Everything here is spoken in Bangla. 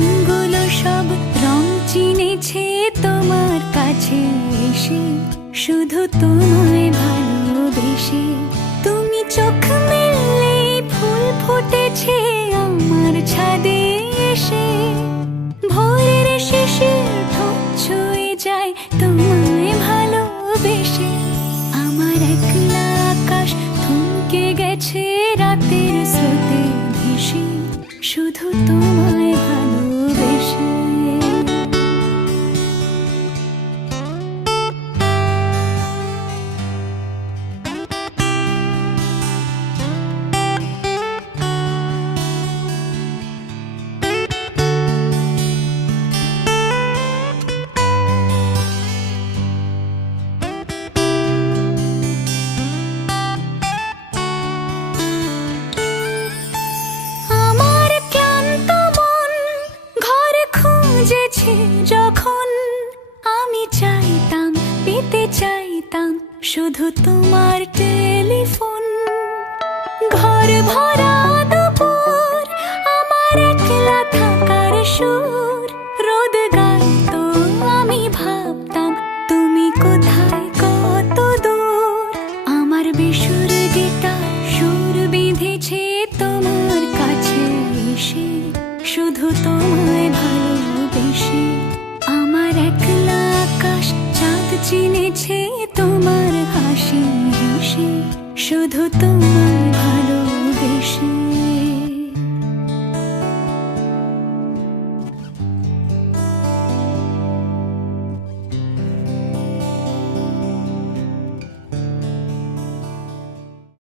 মনগুলো সব রং চিনেছে তোমার কাছে এসে, শুধু তোমায় ভালোবেসে। তুমি চোখ মেললে ফুল ফুটেছে আমার ছাদে এসে, ভোরের শিশির ঠোঁট ছুঁয়ে যায় তোমায় ভালোবেসে। আমার একলা আকাশ থমকে গেছে রাতের স্রোতে ভেসে, শুধু তোমায় ভালোবেসে। যখন আমি চাইতাম, পেতে চাইতাম শুধু তোমার টেলিফোন। ঘর ভরা দুপুর, আমার একলা থাকার সুর, রোদ গাইতো আমি ভাবতাম তুমি কোথায় কত দূর। আমার বেসুর গিটার সুর বিঁধেছে তোমার কাছে এসে, শুধু তোমায় ভালোবেসে। আমার একলা আকাশ চাঁদ চিনেছে তোমার হাসি হেসে, শুধু তোমায় ভালোবেসে।